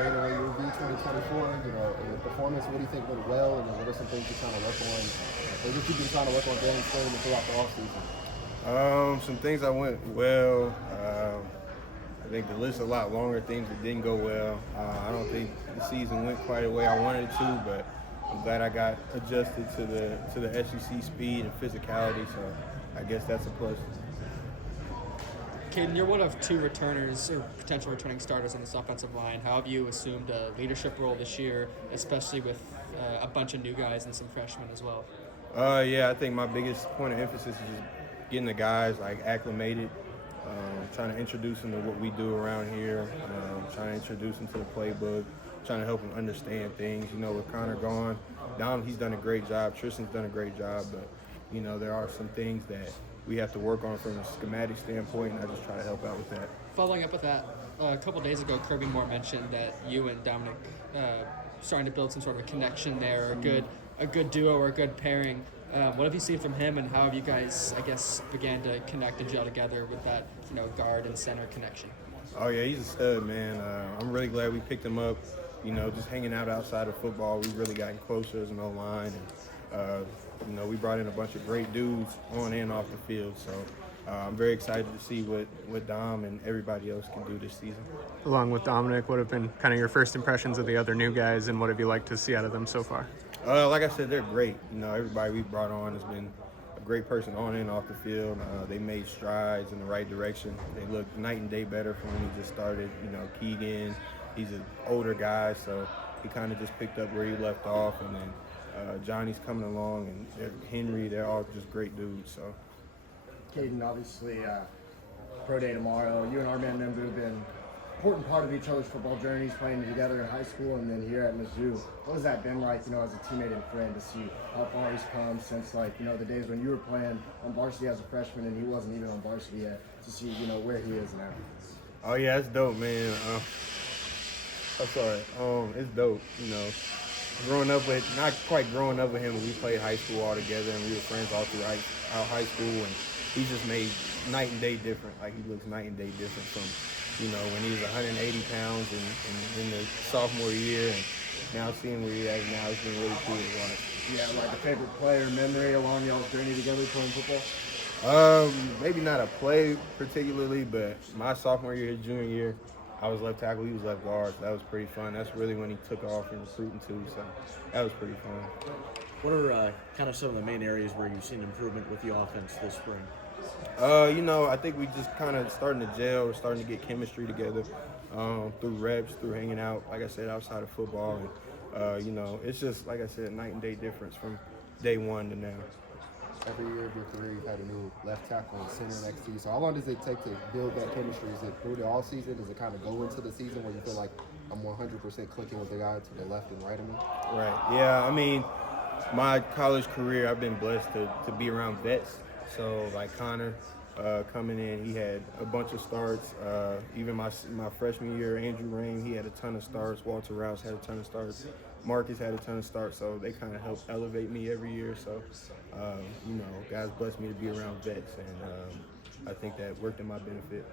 great in your review 2024? You know, and the performance, what do you think went well, and then what are some things you're trying to work on? Or what you've been trying to work on during spring and throughout the offseason? Some things that went well. I think the list is a lot longer. Things that didn't go well. I don't think the season went quite the way I wanted it to, but I'm glad I got adjusted to the SEC speed and physicality. So I guess that's a plus. Cayden, you're one of two returners or potential returning starters on this offensive line. How have you assumed a leadership role this year, especially with a bunch of new guys and some freshmen as well? Yeah, I think my biggest point of emphasis is just getting the guys like acclimated, trying to introduce them to what we do around here, trying to introduce them to the playbook, trying to help them understand things. You know, with Connor gone, Dom, he's done a great job. Tristan's done a great job, but you know, there are some things that we have to work on from a schematic standpoint, and I just try to help out with that. Following up with that, a couple days ago, Kirby Moore mentioned that you and Dominic starting to build some sort of a connection there, a good duo or a good pairing. What have you seen from him, and how have you guys, I guess, began to connect and gel together with that, guard and center connection? Oh yeah, he's a stud, man. I'm really glad we picked him up. You know, just hanging out outside of football, we've really gotten closer as an O-line, and we brought in a bunch of great dudes on and off the field. So I'm very excited to see what Dom and everybody else can do this season. Along with Dominic, what have been kind of your first impressions of the other new guys, and what have you liked to see out of them so far? Like I said, they're great. You know, everybody we brought on has been a great person on and off the field. They made strides in the right direction. They look night and day better from when he just started. You know, Keegan, he's an older guy, so he kind of just picked up where he left off. And then Johnny's coming along, and Henry, they're all just great dudes. So, Cayden, obviously, pro day tomorrow. You and our man Membu have been an important part of each other's football journeys, playing together in high school and then here at Mizzou. What has that been like, as a teammate and friend, to see how far he's come since, the days when you were playing on varsity as a freshman and he wasn't even on varsity yet, to see, where he is now? Oh yeah, it's dope, man. I'm sorry. It's dope. Not quite growing up with him, but we played high school all together, and we were friends all through our high school, and he just made night and day different. Like, he looks night and day different from, when he was 180 pounds in the sophomore year, and now seeing where he is now, it's been really cool to watch. Yeah, like a favorite player memory along y'all's journey together playing football? Maybe not a play particularly, but my sophomore year, his junior year, I was left tackle, he was left guard. So that was pretty fun. That's really when he took off in recruiting too, so that was pretty fun. What are kind of some of the main areas where you've seen improvement with the offense this spring? I think we just kind of starting to gel. We're starting to get chemistry together through reps, through hanging out, like I said, outside of football. And, it's just, like I said, night and day difference from day one to now. Every year of your career, you've had a new left tackle and center next to you. So how long does it take to build that chemistry? Is it through the all season? Does it kind of go into the season where you feel like I'm 100% clicking with the guy to the left and right of me? Right. Yeah, I mean, my college career, I've been blessed to be around vets. So, like Connor coming in, he had a bunch of starts. Even my freshman year, Andrew Rain, he had a ton of starts. Walter Rouse had a ton of starts. Marcus had a ton of starts, so they kind of helped elevate me every year. So, guys blessed me to be around vets, and I think that worked in my benefit.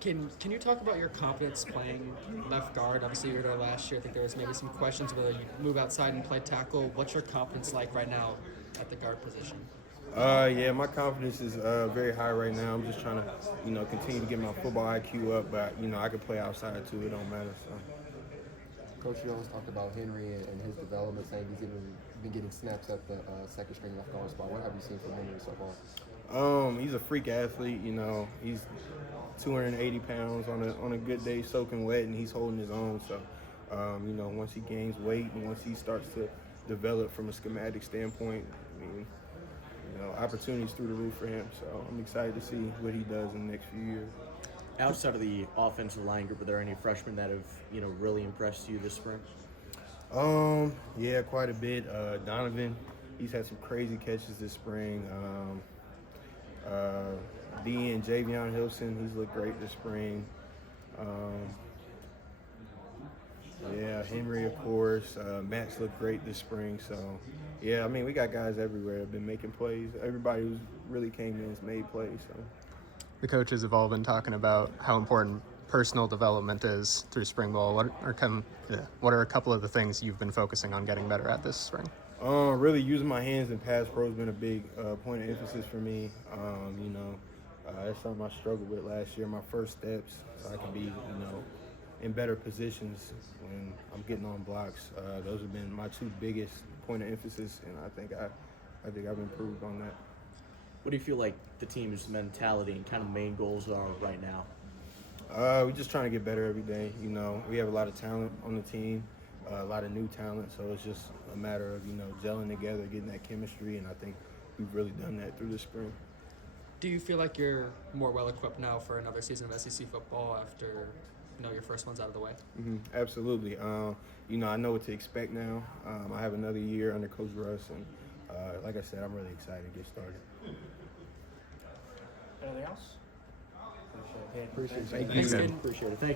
Can you talk about your confidence playing left guard? Obviously, you were there last year. I think there was maybe some questions whether you move outside and play tackle. What's your confidence like right now at the guard position? Yeah, my confidence is very high right now. I'm just trying to, continue to get my football IQ up, but, I can play outside too. It don't matter. So. Coach, you always talked about Henry and his development, saying he's been getting snaps at the second string left guard spot. What have you seen from Henry so far? He's a freak athlete. He's 280 pounds on a good day, soaking wet, and he's holding his own. So, once he gains weight and once he starts to develop from a schematic standpoint, opportunities through the roof for him. So I'm excited to see what he does in the next few years. Outside of the offensive line group, are there any freshmen that have, really impressed you this spring? Yeah, quite a bit. Donovan, he's had some crazy catches this spring. D and Javion Hilson, he's looked great this spring. Henry, of course. Max looked great this spring. So, yeah, we got guys everywhere that have been making plays. Everybody who's really came in has made plays. So. The coaches have all been talking about how important personal development is through spring ball. What are a couple of the things you've been focusing on getting better at this spring? Really using my hands in pass pro has been a big point of emphasis for me. That's something I struggled with last year. My first steps, so I can be, in better positions when I'm getting on blocks. Those have been my two biggest point of emphasis, and I think I've improved on that. What do you feel like the team's mentality and kind of main goals are right now? We're just trying to get better every day. We have a lot of talent on the team, a lot of new talent, so it's just a matter of, gelling together, getting that chemistry, and I think we've really done that through the spring. Do you feel like you're more well-equipped now for another season of SEC football after, your first one's out of the way? Mm-hmm. Absolutely. I know what to expect now. I have another year under Coach Russ, and like I said, I'm really excited to get started. Anything else? Appreciate it. Thank Thanks, you. Cayden. Appreciate it. Thank you.